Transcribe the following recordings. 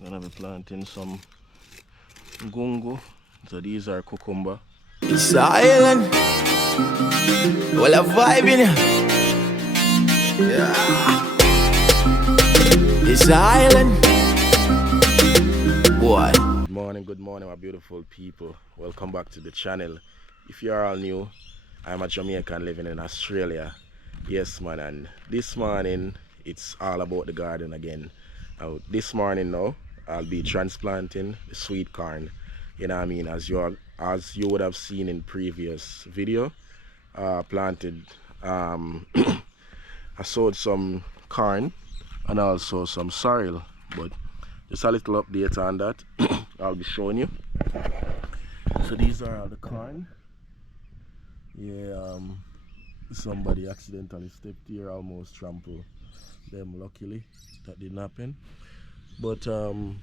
I'm gonna be planting some gungo. So these are cucumber. It's island. Well, a vibe in it. Yeah. It's island. Boy. Good morning, my beautiful people. Welcome back to the channel. If you are all new, I'm a Jamaican living in Australia. Yes, man, and this morning it's all about the garden again. This morning now, I'll be transplanting the sweet corn. You know what I mean? As you would have seen in previous video, planted. I sowed some corn and also some sorrel, but just a little update on that. I'll be showing you. So these are all the corn. Yeah, somebody accidentally stepped here, almost trampled them. Luckily that didn't happen. But you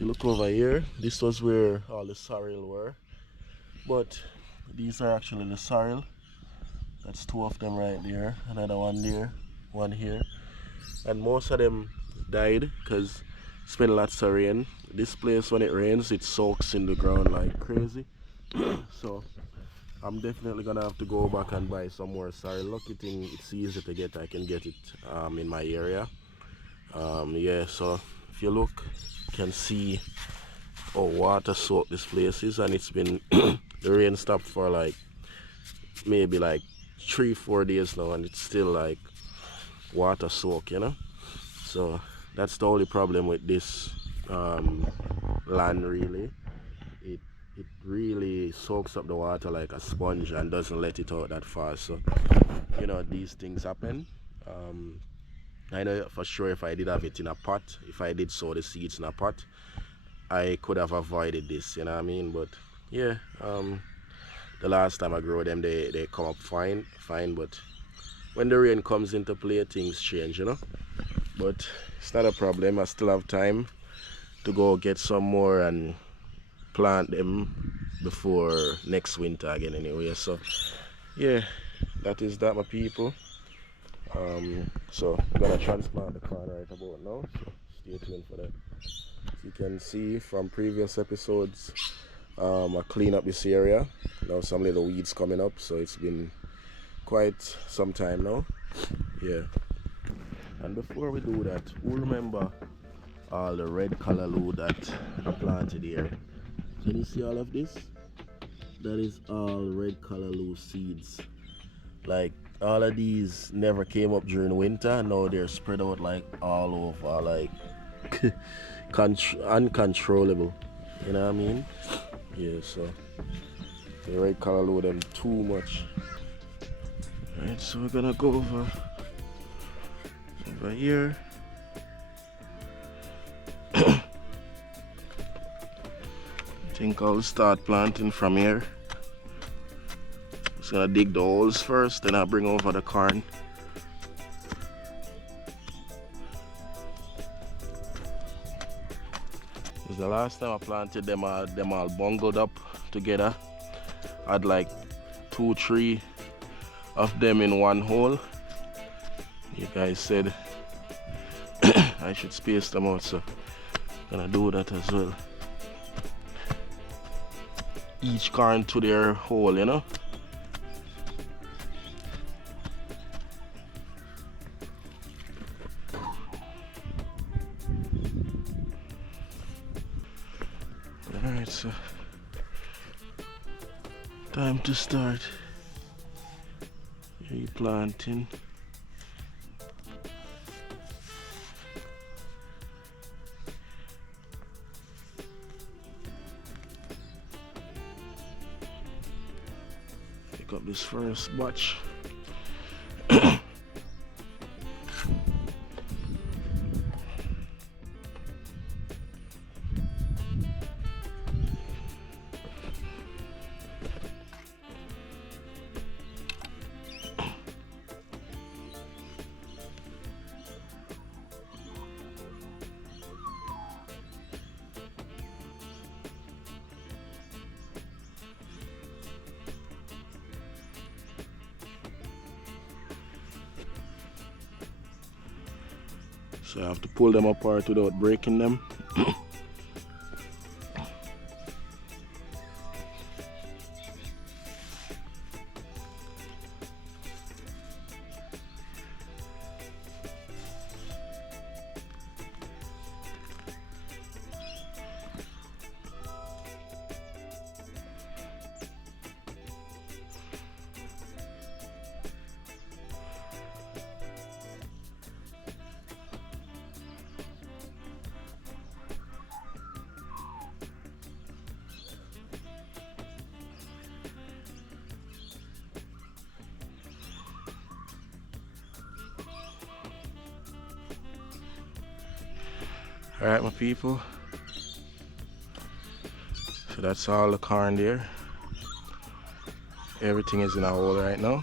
look over here, this was where all the sorrel were, but these are actually the sorrel. That's two of them right there, another one there, one here, and most of them died because it's been lots of rain. This place, when it rains, it soaks in the ground like crazy. So I'm definitely gonna have to go back and buy some more sorrel. Lucky thing, it's easy to get. I can get it in my area. Yeah, so if you look, you can see how water soaked this place is, and it's been the rain stopped for like maybe like 3-4 days now, and it's still like water soaked, you know. So that's the only problem with this land, really. It really soaks up the water like a sponge and doesn't let it out that fast. So you know, these things happen. I know for sure if I did have it in a pot, if I did sow the seeds in a pot, I could have avoided this, you know what I mean. But yeah, the last time I grew them, they come up fine, but when the rain comes into play, things change, you know. But it's not a problem. I still have time to go get some more and plant them before next winter again anyway. So yeah, that is that, my people. So I'm gonna transplant the corn right about now, so stay tuned for that. As you can see from previous episodes, I clean up this area. Now some little weeds coming up, so it's been quite some time now. Yeah. And before we do that, who remember all the red callaloo that I planted here? Can you see all of this? That is all red callaloo seeds. Like, all of these never came up during winter. Now they're spread out like all over, like uncontrollable. You know what I mean? Yeah, so the red callaloo them too much. Alright, so we're gonna go over here. I think I'll start planting from here. Just gonna dig the holes first, then I'll bring over the corn. The last time I planted them all bungled up together. I had like 2-3 of them in one hole. You guys said I should space them out, so I'm gonna do that as well. Each corn to their hole, you know. Alright, so time to start replanting. Pick up this first batch. So I have to pull them apart without breaking them. Alright, my people. So that's all the corn there. Everything is in a hole right now.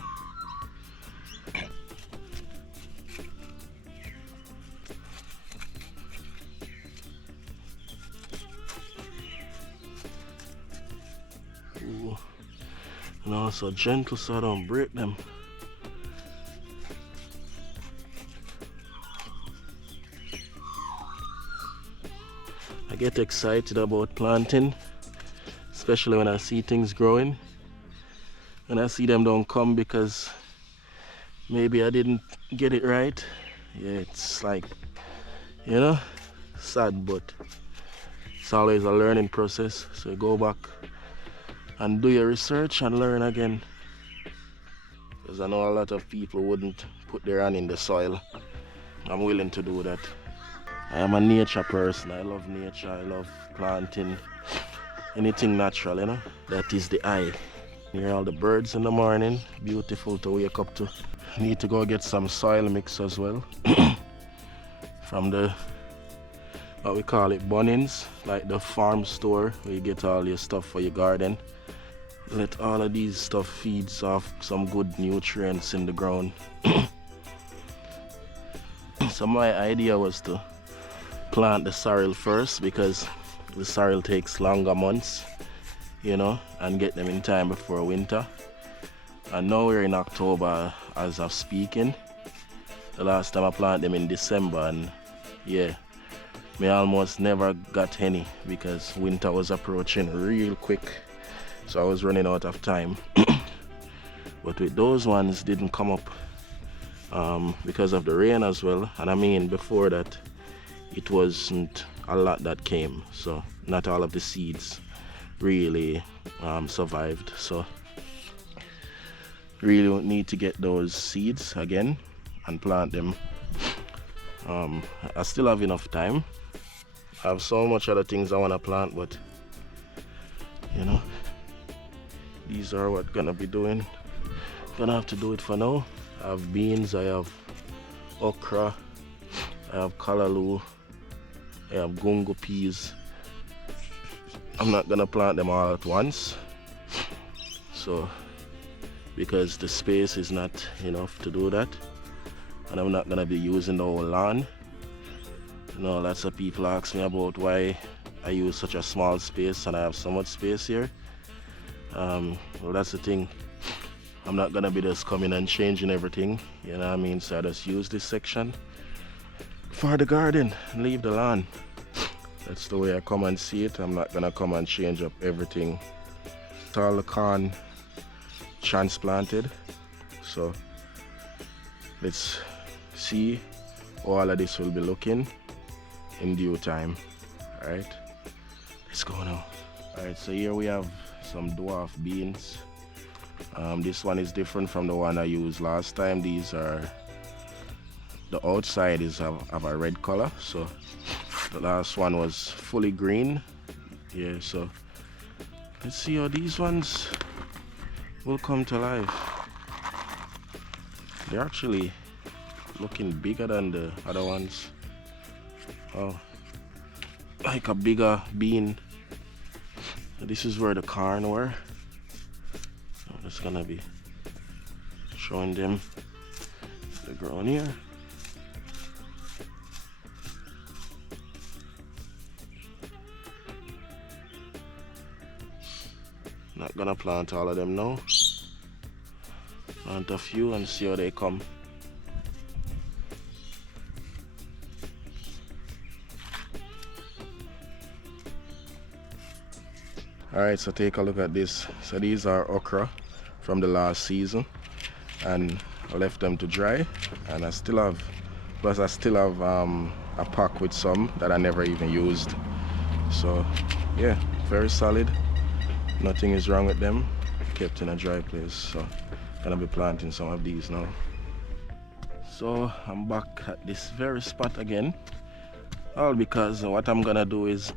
Ooh. And also gentle so I don't break them. I get excited about planting, especially when I see things growing. When I see them don't come because maybe I didn't get it right. Yeah, it's like, you know, sad, but it's always a learning process. So you go back and do your research and learn again. Because I know a lot of people wouldn't put their hand in the soil. I'm willing to do that. I am a nature person. I love nature. I love planting. Anything natural, you know. That is the eye. Hear all the birds in the morning. Beautiful to wake up to. Need to go get some soil mix as well. From the, what we call it, Bunnings. Like the farm store where you get all your stuff for your garden. Let all of these stuff feeds off some good nutrients in the ground. So my idea was to plant the sorrel first because the sorrel takes longer months, you know, and get them in time before winter. And now we're in October as of speaking. The last time I planted them in December, and yeah, me almost never got any because winter was approaching real quick, so I was running out of time. But with those ones didn't come up because of the rain as well, and I mean before that it wasn't a lot that came, so not all of the seeds really survived. So really need to get those seeds again and plant them. I still have enough time. I have so much other things I want to plant, but you know, these are what gonna be doing. Gonna have to do it for now. I have beans, I have okra, I have callaloo, I have gungo peas. I'm not gonna plant them all at once, so because the space is not enough to do that, and I'm not gonna be using the whole lawn. You know, lots of people ask me about why I use such a small space and I have so much space here. Well, that's the thing. I'm not gonna be just coming and changing everything, you know what I mean? So I just use this section for the garden and leave the lawn. That's the way I come and see it. I'm not gonna come and change up everything. It's all the corn transplanted, so let's see how all of this will be looking in due time. All right, let's go now. All right, so here we have some dwarf beans. This one is different from the one I used last time. These are, the outside is have a red color, so the last one was fully green. Yeah, so let's see how these ones will come to life. They're actually looking bigger than the other ones. Oh, like a bigger bean. This is where the corn were. I'm just gonna be showing them the ground here. Not gonna plant all of them now. Plant a few and see how they come. Alright, so take a look at this. So these are okra from the last season, and I left them to dry, and I still have a pack with some that I never even used. So yeah, very solid, nothing is wrong with them, kept in a dry place. So gonna be planting some of these now. So I'm back at this very spot again, all because what I'm gonna do is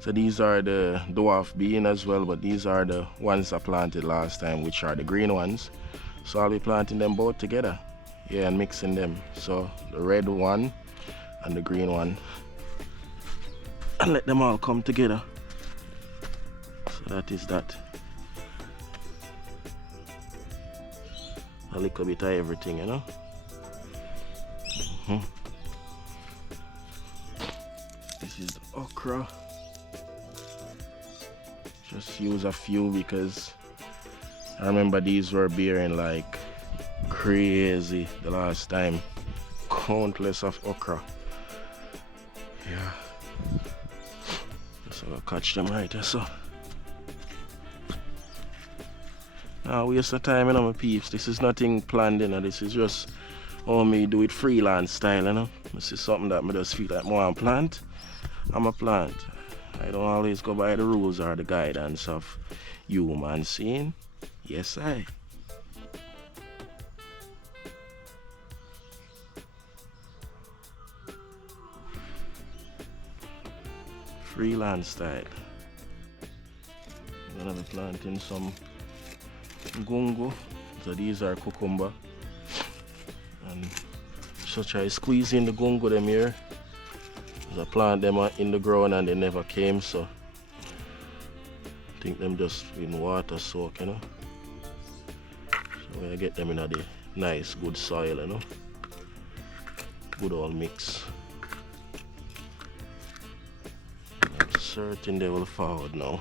so these are the dwarf bean as well, but these are the ones I planted last time, which are the green ones. So I'll be planting them both together, yeah, and mixing them. So the red one and the green one, and let them all come together. So that is that. A little bit of everything, you know. This is the okra. Just use a few because I remember these were bearing like crazy the last time. Countless of okra. Yeah. So I'll catch them right there, so. Now waste of time, you know, my peeps. This is nothing planned, you know. This is just how me do it freelance style, you know. This is something that I just feel like more plant. I'm a plant. I don't always go by the rules or the guidance of human seeing. Yes, I. Freelance style. I'm gonna be planting some gungo. So these are cucumber. And so try squeezing the gungo them here. I plant them in the ground and they never came, so I think them just in water soak, you know. So when I get them in a nice good soil, you know. Good old mix. I'm certain they will forward now.